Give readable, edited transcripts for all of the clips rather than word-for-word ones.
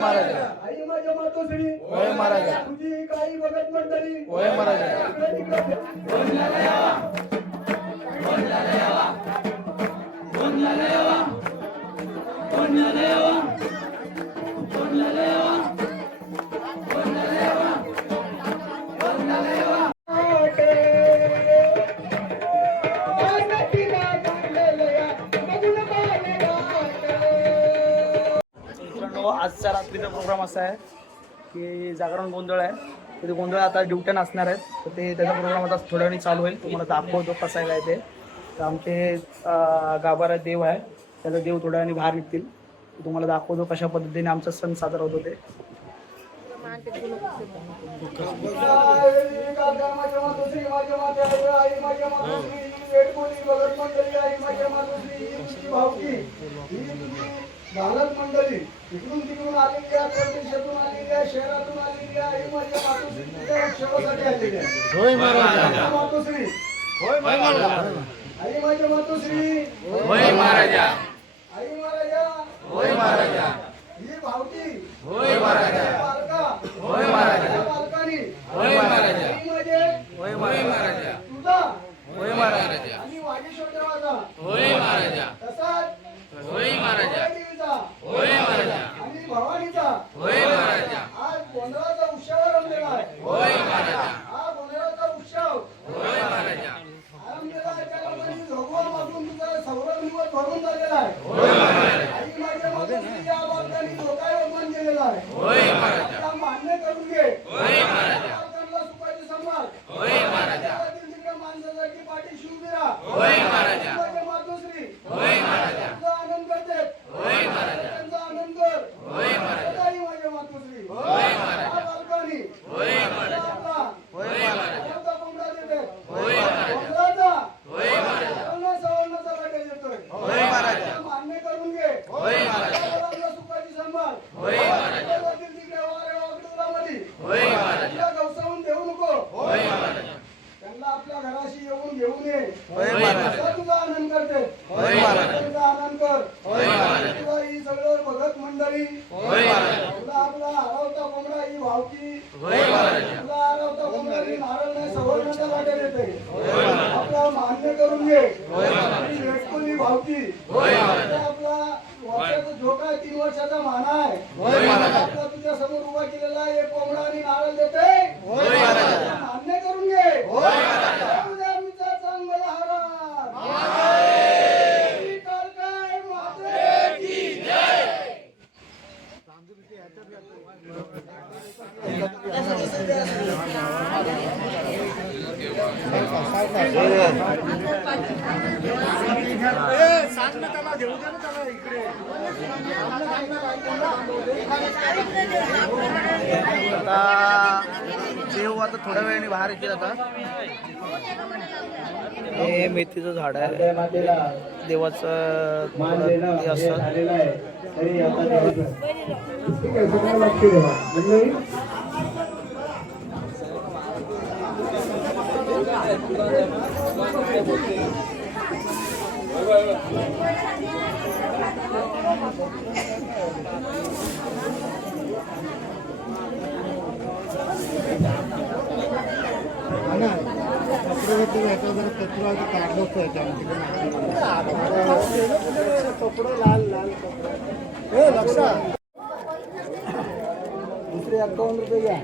महाराजा आई माझ्या मातोश्री होय महाराजा तुझी काही बघत मंडळी होय महाराजा मित्रांनो, आजच्या रात्रीचा प्रोग्राम असा आहे की जागरण गोंधळ आहे. तिथे गोंधळ आता ड्युट्या नसणार आहेत, तर ते त्याचा प्रोग्राम आता थोड्या वेळाने चालू होईल. तुम्हाला दाखवतो कसं आहे काय ते. तर आमचे गाभारा देव आहे, त्याचा देव थोड्या वेळाने बाहेर निघतील. तुम्हाला दाखवतो कशा पद्धतीने आमचा सण साजरा होतो ते. घालत मंडळी इकडून तिकडून आलेली आहे, प्रदेशातून आलेली आहे, शहरातून आलेली आहे. आई माझ्या मातोश्रीच्या उत्सवासाठी आलेली आहे. होय महाराजा मातोश्री होय महाराजा आई माझ्या मातोश्री होय महाराजा आई महाराजा होय महाराजा ही भावकी होय महाराजा बालका होय महाराजा बालकानी होय महाराजा आई माझे होय महाराजा तुझा होय महाराजा आणि वागेश्वर देवाचा होय महाराजा तसाच होय महाराजा देवीचा होय महाराजा आणि भवानीचा होय महाराजा आज गोंधळाचा उत्सव रमलेला आहे. होय महाराजा हा गोंधळाचा उत्सव होय महाराजा आरंभलेला आहे. त्या लोकांनी झोगवा मागून तुझा सौरभनिवड भरून झालेला आहे. होय महाराजा आई माझ्या मातोश्री या बालकांनी धोका योगदान केलेला आहे. होय महाराजा आता मान्य करून घे. होय महाराजा बालकांना सुखाची संभाळ. होय महाराजा जगातील तिकडे माणसासाठी पाठीशी उभी राहा. होय महाराजा माझ्या मातोश्री होय महाराजा तुझा आनंद करते. होय महाराजा त्यांचा आनंद कर. होय महाराजा आई माझ्या मातोश्री होय महाराजा या बालकांनी होय महाराजा आपला होय महाराजा कोणता कोंबडा देते. होय महाराजा कोंबडाचा होय महाराजा सवर्ण सवर्णाचा वाटा देतोय. होय महाराजा आता मान्य करून घे. होय महाराजा आपल्या सुखाची संभाळ. होय महाराजा जगातील तिकडे वारे वागडुरामध्ये होय महाराजा आपल्या गवसावून देऊ नको. होय महाराजा त्यांना आपल्या घराशी येऊन घेऊन ये. होय महाराजा असा तुझा आनंद करते. होय महाराजा तुझा आनंद कर. होय महाराजा तुला ही सगळं भगत मंडळी होय महाराजा तुला आपला हरवता कोंबडा ही भावकी होय महाराजा तुला हरवता कोंबडा ही नारळ नाही सवरणाचा वाटे देते. आपला मान्य करून घे. ही वेटकुली भावकी आपला वर्षाचा झोका आहे, 3 वर्षाचा माना आहे. आपला तुझ्या समोर उभा केलेला आहे, एक कोंबडा आणि नारळ देते. मान्य करून घे. जाऊ द्या आमचा चांगला हारा. श्री कालकाय माते की जय. आता देव आता थोड्या वेळाने बाहेर येतील. आता हे मेथीचं झाड आहे, देवाचं मान हे देणं हे असतं. झालेलं आहे. तरी आता देवाचं. ठीक आहे, सगळं लक्ष देवा. मंडळी लाल लाल दुसरे 51 रुपये घ्या.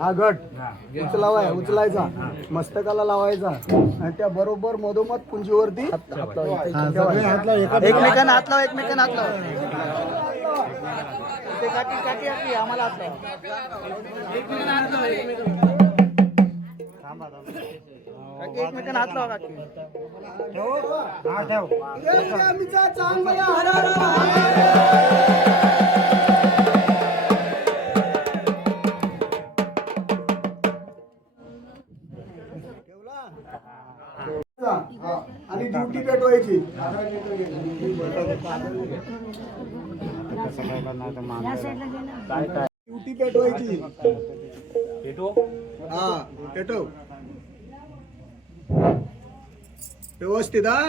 हा गट उचलायचा मस्तकाला लावायचा आणि त्या बरोबर मधोमध पुंजीवरती एकमेकांना हात लावा एकमेकांना हात लावा ते काठी काठी आपली आम्हाला हात लावा काकी एकमेकांना हात लावा काकी आम्हीचा चांगला आणि ड्युटी पेटवायची ड्युटी पेटवायची हा पेटव व्यवस्थित हा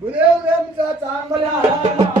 गुरुदेव आमचा चांगला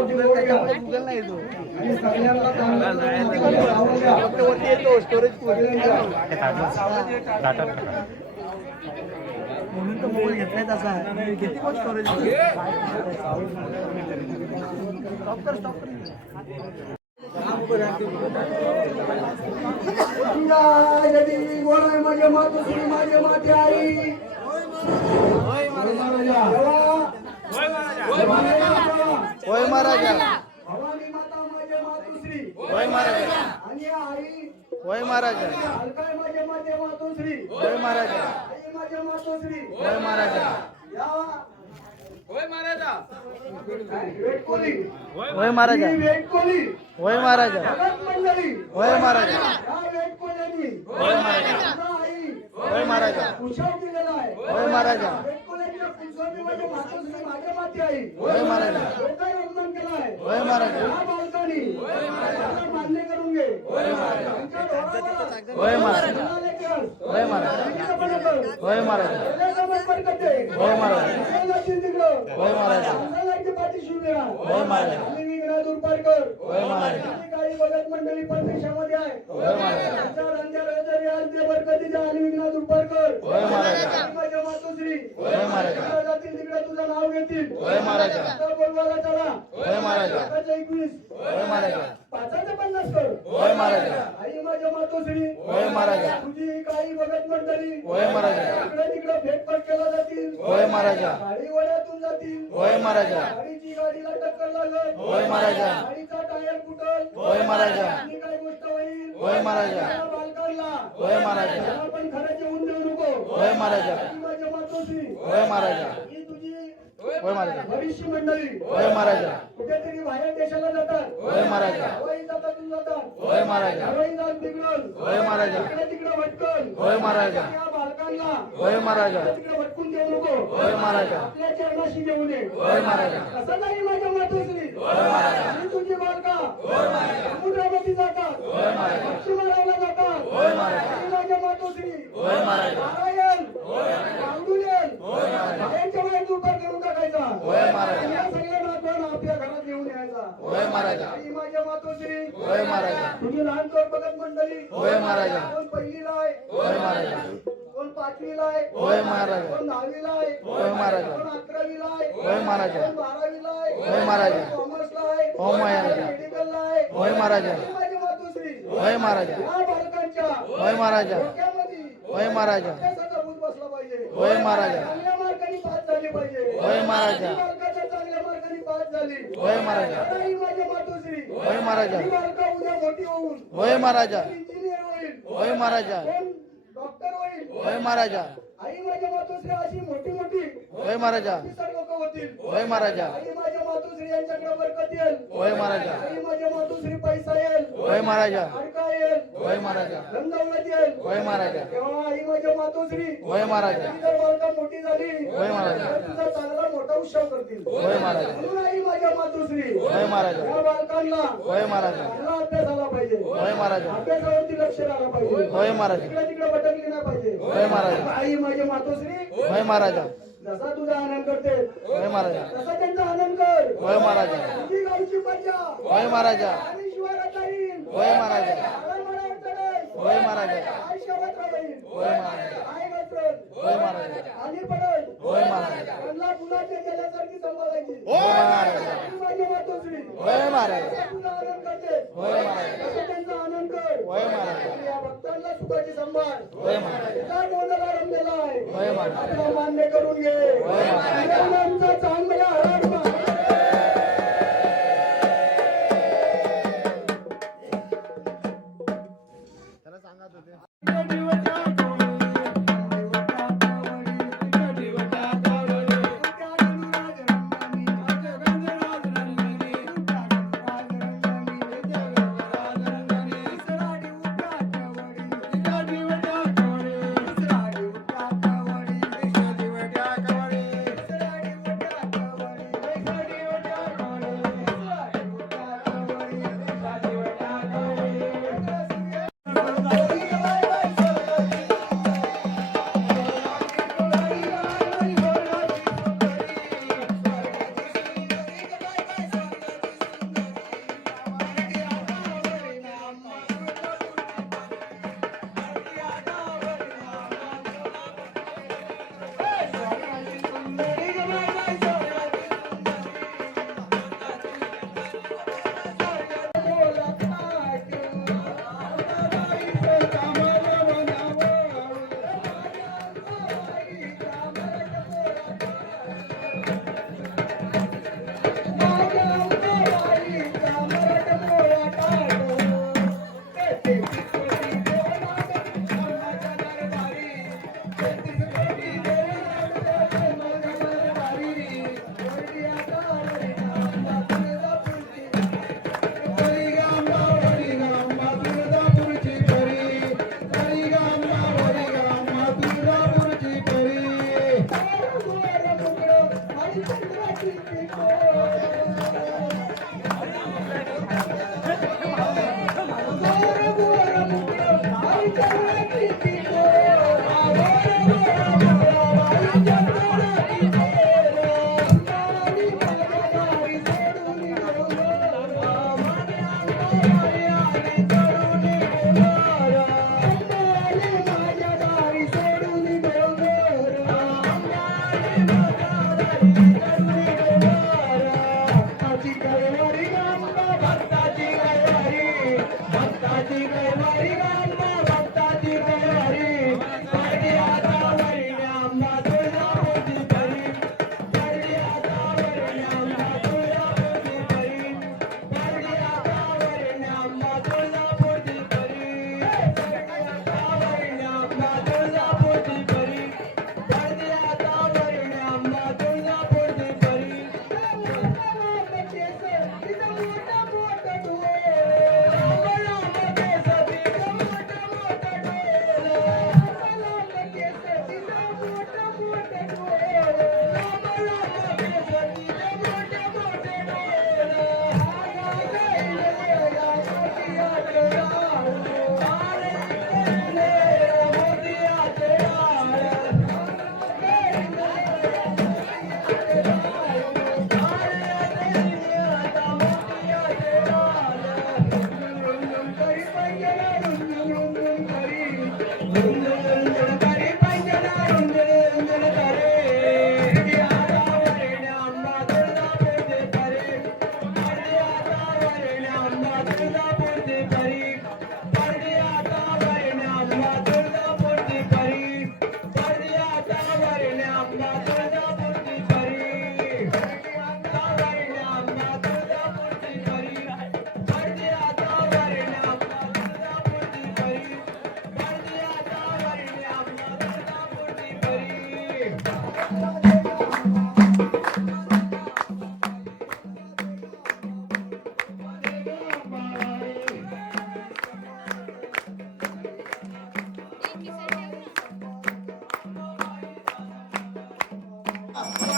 गुगल नाही येतो आणि सगळ्यांना चांगलं वरती येतो स्टोरेज म्हणून तो मोबाईल घेतलाय तसा किती पण स्टोरेज स्टॉप कर माझे मातोश्री माझे माते आई होय महाराजा भवानी माता माझे मातोश्री होय महाराजा आणि आई होय महाराजा अलकाय माझे माते मातोश्री होय महाराजा आई माझे मातोश्री होय महाराजा या होय महाराजा वेटकोली होय महाराजा ही वेटकोली होय महाराजा भगत मंडळी होय महाराजा या वेटकोल्यांनी होय महाराजा पुन्हा आई होय महाराजा उत्सव दिलेला आहे होय महाराजा वेटकोल्यांच्या कुलस्वामी माझे मातोश्री माझे माते आई होय महाराजा लोकांनी अभिमान केला आहे होय महाराजा या बालकांनी त्याला मान्य करून घे त्यांच्या ढोरावर होय महाराजा म्हणाले की होय महाराजा विधीप्रमाणे कर. होय महाराजा वेगळे समर्पण करते. होय महाराजा वेगळे जातील तिकडं. होय महाराजा समाजाच्या पाठीशी उभे राहा. होय महाराजा आणि विघ्न दूर पार कर. होय महाराजा आणि काही भगत मंडळी पण देशामध्ये आहे. होय महाराजा त्यांच्या रंगाला जरी आज ते बरकती द्या आणि विघ्न दूर पार कर. होय महाराजा आणि माझ्या मातोश्री होय महाराजा तिकडं जातील तिकडे तुझं नाव घेतील. होय महाराजा आता बोलवायला चला. होय महाराजा 21 होय महाराजा 550 कर. होय महाराजा आई माझ्या मातोश्री होय महाराजा तुझी काही भगत मंडळी होय महाराजा इकडे तिकडे फेकफट केला जातील. होय महाराजा गाडी वड्यातून जातील. होय महाराजा गाडीची गाडीला टक्कर लागल. होय महाराजा गाडीचा टायर फुटल. होय महाराजा आणि काही गोष्ट होईल. होय महाराजा त्या बालकांना होय महाराजा त्याला पण खरं जेवून देऊ नको. होय महाराजा ही माझ्या मातोश्री होय महाराजा ही तुझी होय महाराजा भविष्य मंडळी होय महाराजा कुठेतरी बाहेर देशाला जातात. होय महाराजा हवाई जातातून जातात. होय महाराजा हवाई जहाज बिघडल. होय महाराजा इकडे तिकडे भटकल. होय महाराजा या बालकांना होय महाराजा तिकडे भटकून देऊ नको. होय महाराजा आपल्या चरणाशी घेऊन ये. होय महाराजा असं नाही माझ्या मातोश्री ही तुझी बालका समुद्रामध्ये जातात. पक्षी मारायला जातात. होय महाराजा ही माझ्या मातोश्री होय महाराजा नारायण गांडुलेन बाहेरच्या बाहेर दुपार करून टाकायचा. होय महाराजा आणि या सगळ्या नातवांना आपल्या घरात घेऊन यायचा. होय महाराजा ही माझ्या मातोश्री होय महाराजा तुझी लहान थोर भगत मंडळी होय महाराजा कोण पहिलीला आहे होय महाराजा कोण पाचवीला आहे होय महाराजा कोण 10वीला आहे होय महाराजा कोण 11वीला आहे होय महाराजा कोण 12वीला आहे होय महाराजा कॉमर्सला आहे होय महाराजा मेडिकलला आहे होय महाराजा ही माझी मातोश्री होय महाराजा या बालकांच्या होय महाराजा डोक्यामध्ये होय महाराजा अभ्यासाचा भूत बसला पाहिजे. होय महाराजा चांगल्या मार्काने पास झाली पाहिजे. होय महाराजा ही बालकाच्या चांगल्या मार्काने पास झाली. होय महाराजा आता ही माझी मातोश्री होय महाराजा ही बालका उद्या मोठी होऊन होय महाराजा इंजिनियर होईल. होय महाराजा कोण डॉक्टर होईल. होय महाराजा आई माझ्या मातोश्री अशी मोठी मोठी होय महाराजा ऑफिसर लोक होतील. होय महाराजा आई माझ्या मातोश्री यांच्याकडे बरकत येईल. होय महाराजा आई माझ्या मातोश्री पैसा येईल. होय महाराजा अडका येईल. होय महाराजा धनदौलत येईल. होय महाराजा तेव्हा आई माझ्या मातोश्री होय महाराजा ही जर बालका मोठी झाली होय महाराजा तर तुझा चांगला मोठा उत्सव करतील. होय महाराजा म्हणून आई माझ्या मातोश्री होय महाराजा या बालकांना होय महाराजा चांगला अभ्यास आला पाहिजे. होय महाराजा अभ्यासावरती लक्ष द्यायला पाहिजे. होय महाराजा तिकडे तिकडे भटकली नाही पाहिजे. होय महाराजा आई माझी मातोश्री होय महाराजा जसा तुझा आनंद करते होय महाराजा तसा त्यांचा आनंद कर. होय महाराजा तुझी गावची मज्जा होय महाराजा आणि शिवाराचा येईल. होय महाराजा आरामाला चढेल. होय महाराजा आई शेवट राहील. होय महाराजा आई घसरेल. होय महाराजा आणि पडेल. होय महाराजा त्यांना पुन्हा ते गेल्यासारखी सांभाळायची. होय महाराजा आई माझी मातोश्री होय महाराजा जसा तुझा आनंद करते होय महाराजा तसा त्यांचा आनंद कर. होय महाराजा आणि या भक्तांना सुखाची सांभाळ. होय महाराजा काय बोलायला रमलेला आहे होय महाराजा आपला मान्य करून घे. होय महाराजा आनंदचा चांगला हराट मार. भक्ताची कैवारी गंगा भक्ताची कैवारी भक्ताची कैवारी गंगा भक्ताची कैवारी पडली आता वरण्या अंबा तुळजाभोवती परी पडली आता वरण्या अंबा तुळजाभोवती परी पडली आता वरण्या अंबा तुळजाभोवती परी पडली आता वरण्या अंबा तुळजाभोवती परी पडली आता वरण्या अंबा तुळजाभोवती परी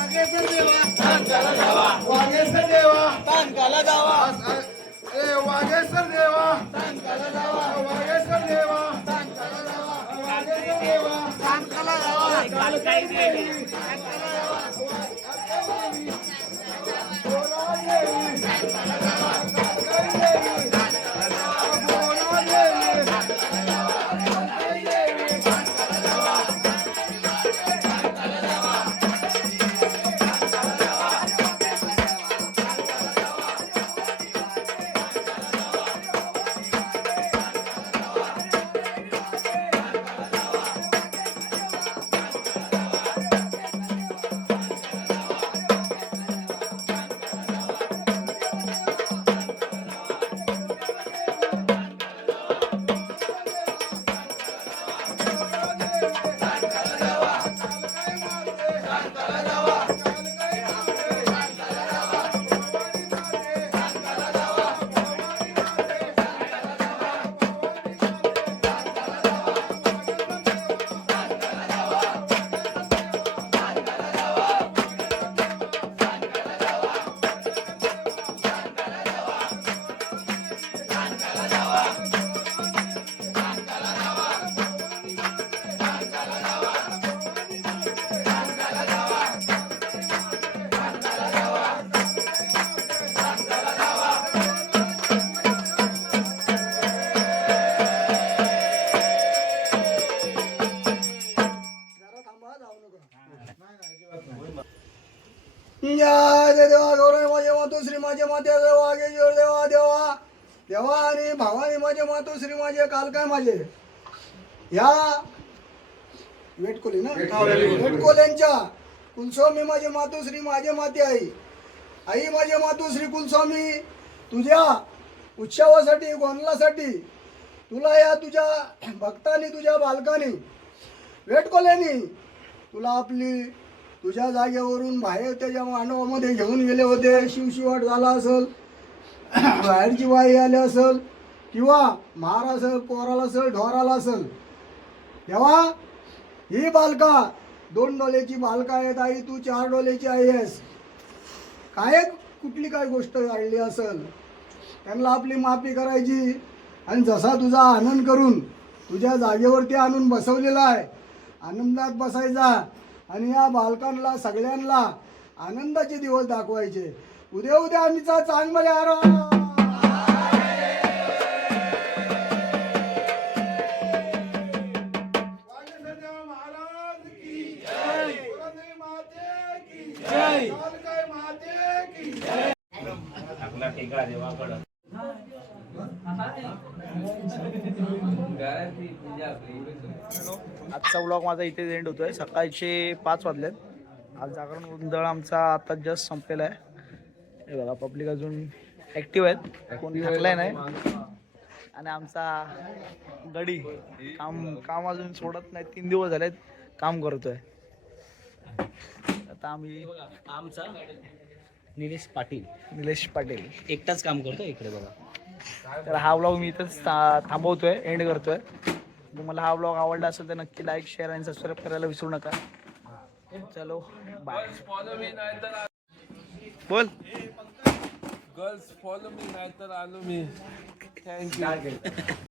वागेश्वर देवा तांकाला जावा वागेश्वर देवा तांकाला जावा वागेश्वर देवा तांकाला जावा वागेश्वर देवा तांकाला जावा कालकाई देवी तांकाला जावा बोला देवी तांकाला जावा कालकाई देवी तांकाला जावा बोला देवी तांकाला जावा कालकाई देवी तांकाला जावा तांकाला जावा जय देवा गौरव माझे मातू श्री माझे माते देवा गेजोर देवा देवा देवा आणि भावानी माझे मातू श्री माझे काल काय माझे या वेटकोली ना वेटकोल्यांच्या कुलस्वामी माझे मातू श्री माझे माते आई माझे मातू श्री कुलस्वामी तुझ्या उत्सवासाठी गोंधळासाठी तुला या तुझ्या भक्तांनी तुझ्या बालकांनी वेटकोल्यांनी तुला आपली तुझ्या जागेवरून बाहेर त्याच्या मानवामध्ये घेऊन गेले होते. शिवशिवाट झाला असेल, बाहेरची बाई आली असेल, किंवा मार असेल, पोराला असेल, ढोराला असेल. तेव्हा ही बालका 2 डोल्याची बालका आहेत. आई तू 4 डोल्याची आई आहेस. काय कुठली काय गोष्ट घडली असेल त्यांना आपली माफी करायची आणि जसा तुझा आनंद करून तुझ्या जागेवरती आणून बसवलेला आहे आनंदात बसायचा आणि या बालकांना सगळ्यांना आनंदाचे दिवस दाखवायचे. उद्या आम्हीचा चांगले आराम. महाराज की जय, माते की जय, माते की जय. आजचा व्लॉग माझा इथेच एंड होतोय. सकाळचे 5 वाजलेत. आज जागरण गोंधळ आमचा आता जस्ट संपलेला आहे. हे बघा पब्लिक अजून ऍक्टिव्ह आहेत, कोण थकलाय नाही. आणि आमचा गडी काम अजून सोडत नाही. 3 दिवस झालेत काम करतोय. आता आम्ही आमचा निलेश पाटील एकटाच काम करतो इकडे बघा. तर हा व्लॉग मी इथंच थांबवतोय, एंड करतोय. तुम्हाला हा व्लॉग आवडला असेल तर नक्की लाईक, शेअर आणि सबस्क्राईब करायला विसरू नका. चलो बाय. फॉलो मी नाही तर बोल. गर्ल्स फॉलो मी नाही तर आलो मी. थँक्यू.